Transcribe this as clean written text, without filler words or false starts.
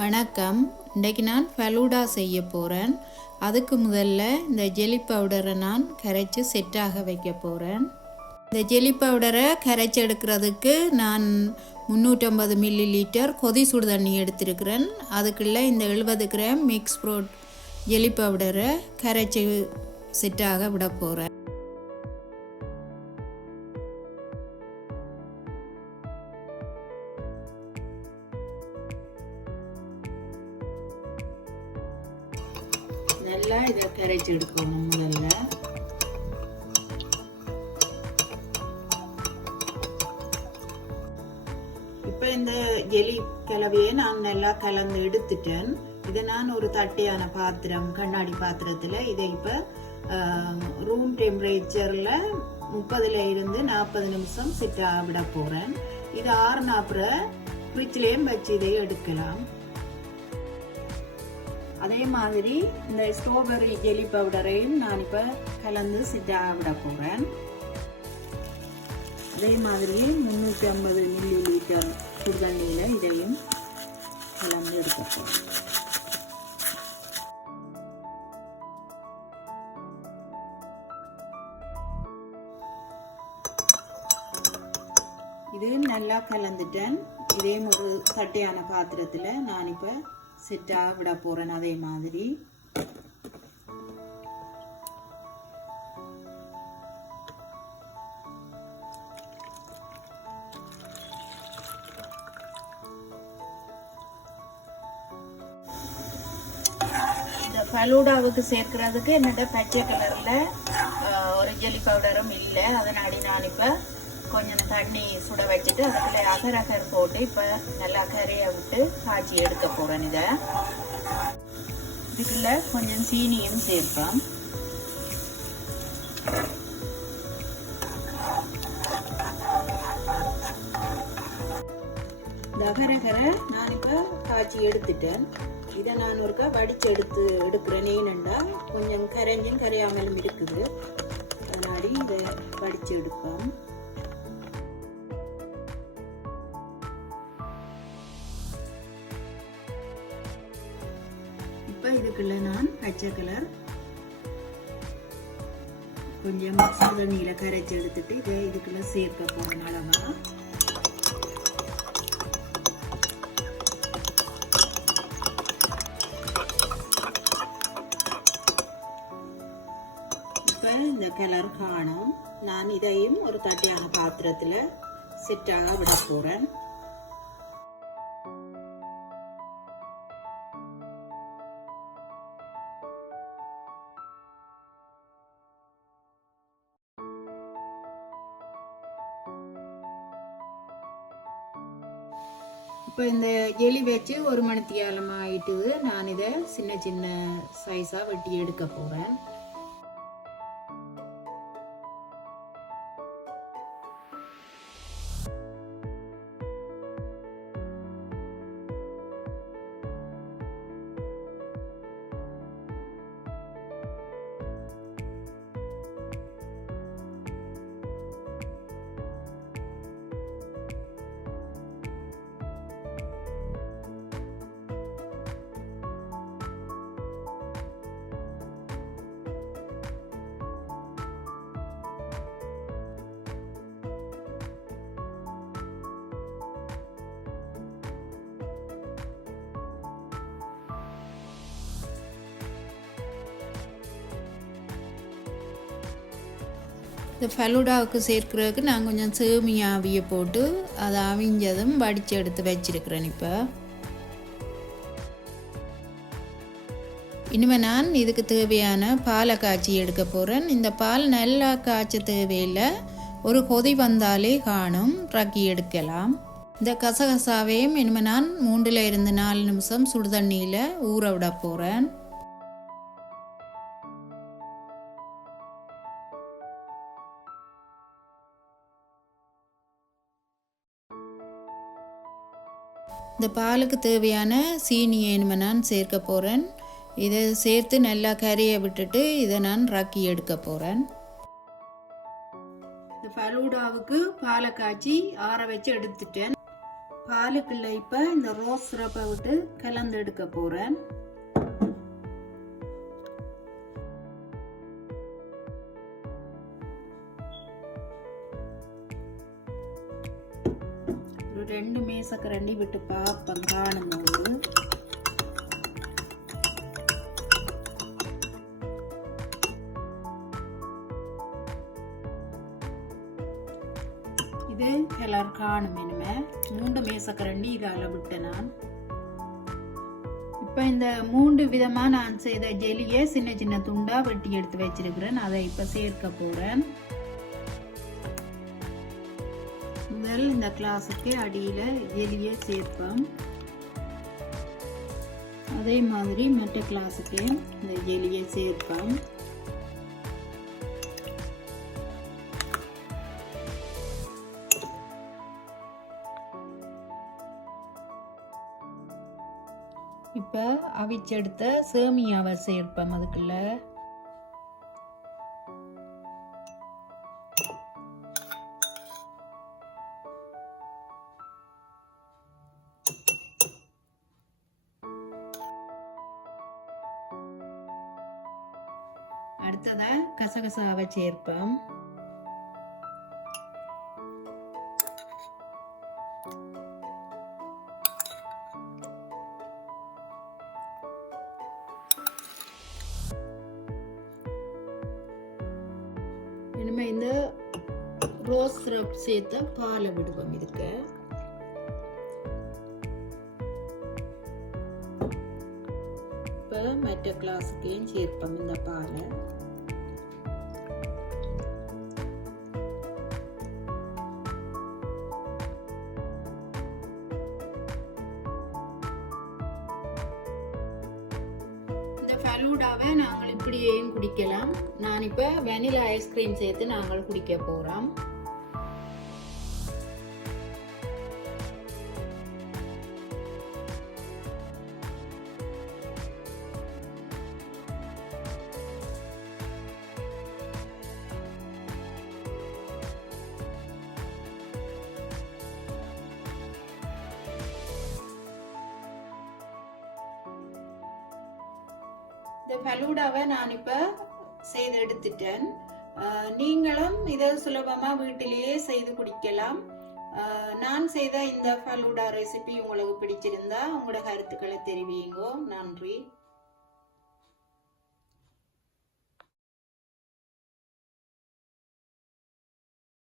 வணக்கம். இன்றைக்கு நான் ஃபலூடா செய்ய போகிறேன். அதுக்கு முதல்ல இந்த ஜெல்லி பவுடரை நான் கரைச்சி செட்டாக வைக்க போகிறேன். இந்த ஜெல்லி பவுடரை கரைச்சி எடுக்கிறதுக்கு நான் 350 மில்லி லிட்டர் கொதி சுடு தண்ணி எடுத்திருக்கிறேன். அதுக்குள்ளே இந்த 70 கிராம் மிக்ஸ் ஃப்ரூட் ஜெல்லி பவுடரை கரைச்சி செட்டாக விட போகிறேன். நல்லா இதை கரைச்சி எடுக்கணும். முதல்ல இப்போ இந்த ஜெலி கலவையை நான் நல்லா கலந்து எடுத்துட்டேன். இதை நான் ஒரு தட்டையான பாத்திரம், கண்ணாடி பாத்திரத்தில் இதை இப்போ ரூம் டெம்பரேச்சரில் 30ல் இருந்து 40 நிமிஷம் செட் விட போகிறேன். இது ஆறுனா அப்புறம் ஃப்ரிட்ஜ்லேயும் வச்சு இதை எடுக்கலாம். அதே மாதிரி இந்த ஸ்ட்ராபெர்ரி ஜெல்லி பவுடரையும் நான் இப்போ கலந்து செட்டாக விட போகிறேன். அதே மாதிரி 350 மில்லி லிட்டர் சுடுதண்ணியில் இதையும் கலந்து எடுக்க போகிறேன். இது நல்லா கலந்துட்டேன். இதே ஒரு தட்டையான பாத்திரத்தில் நான் இப்போ செட்டாக விட போகிறேன். அதே மாதிரி இந்த ஃபலூடாவுக்கு சேர்க்கிறதுக்கு என்னோட பச்சை கலரில் ஒரு ஜெல்லி பவுடரும் இல்லை. அதனாடி நான் இப்போ கொஞ்சம் தண்ணி சுட வச்சுட்டு அதுக்குள்ளே அகர் போட்டு இப்போ நல்லா கரையை விட்டு காய்ச்சி எடுக்க போகிறேன். இதை இதுக்குள்ள கொஞ்சம் சீனியும் சேர்ப்பேன். இந்த அகரகரை நான் இப்போ காய்ச்சி எடுத்துட்டேன். இதை நான் ஒருக்கா வடிச்சு எடுக்கிறேன். ஏனெண்டா கொஞ்சம் கரைஞ்சும் கரையாமலும் இருக்குது. அதனாடி இதை வடிச்சு எடுப்பேன். இப்போ இதுக்குள்ள நான் பச்சை கலர் கொஞ்சம் சுடுதண்ணியில கரைச்சி எடுத்துட்டு இதை இதுக்குள்ள சேர்க்க போறேன். அளவா இப்போ இந்த கலர் காணும். நான் இதையும் ஒரு தட்டையான பாத்திரத்துல செட்டாக விட போறேன். இப்போ இந்த ஜெலி வச்சு 1 மணித்தியாலம் ஆயிட்டுது. நான் இதை சின்ன சின்ன சைஸா வெட்டி எடுக்க போறேன். இந்த ஃபலூடாவுக்கு சேர்க்கிறதுக்கு நான் கொஞ்சம் சேமியா ஆவியை போட்டு அதை அவிஞ்சதும் வடித்து எடுத்து வச்சிருக்கிறேன். இப்போ இனிமேல் நான் இதுக்கு தேவையான பாலை காய்ச்சி எடுக்க போகிறேன். இந்த பால் நல்லா காய்ச்ச தேவையில்லை, ஒரு கொதி வந்தாலே காணும், ரக்கி எடுக்கலாம். இந்த கசகசாவையும் இனிமேல் நான் 3ல் இருந்து 4 நிமிஷம் சுடுதண்ணியில் ஊற விட போகிறேன். இந்த பாலுக்கு தேவையான சீனியை இனிமேல் நான் சேர்க்க போகிறேன். இதை சேர்த்து நல்லா கரையை விட்டுட்டு இதை நான் ரக்கி எடுக்க போகிறேன். இந்த ஃபலூடாவுக்கு பாலை காய்ச்சி ஆற வச்சு எடுத்துட்டேன். பாலுக்குள்ள இப்போ இந்த ரோஸ் சிரப்பை விட்டு கலந்து எடுக்க போகிறேன். ஒரு 2 மேசக்கரண்டி விட்டு பார்ப்பேன் காணும்போது. இது கலர் காணும். இனிமே 3 மேசக்கரண்டி இதால விட்டு நான் இப்போ இந்த 3 விதமா நான் செய்த ஜெலியை சின்ன சின்ன துண்டா வெட்டி எடுத்து வச்சிருக்கிறேன். அதை இப்போ சேர்க்க போறேன். முதல் இந்த கிளாஸுக்கு அடியில ஜெலியை சேர்ப்போம். அதே மாதிரி மற்ற கிளாஸுக்கு இந்த ஜெலியை சேர்ப்போம். இப்போ அவிச்செடுத்த சேமியாவை சேர்ப்போம் அதுக்குள்ள. அடுத்ததா கசகசாவை சேர்ப்போம். இனிமே இந்த ரோஸ் சிரப் சேர்த்த பாலை விடுவோம். இதுக்கு இப்போ மற்ற கிளாஸுக்கையும் சேர்ப்போம் இந்த பாலை. ஃபலூடாவை நாங்கள் இப்படியேயும் குடிக்கலாம். நான் இப்போ வெனிலா ஐஸ்கிரீம் சேர்த்து நாங்கள் குடிக்க போகிறோம். இந்த ஃபலூடாவை நான் இப்போ செய்து எடுத்துட்டேன். நீங்களும் இதை சுலபமா வீட்டிலேயே செய்து குடிக்கலாம். நான் செய்த இந்த ஃபலூடா ரெசிபி உங்களுக்கு பிடிச்சிருந்தா உங்களோட கருத்துக்களை தெரிவிங்க. நன்றி.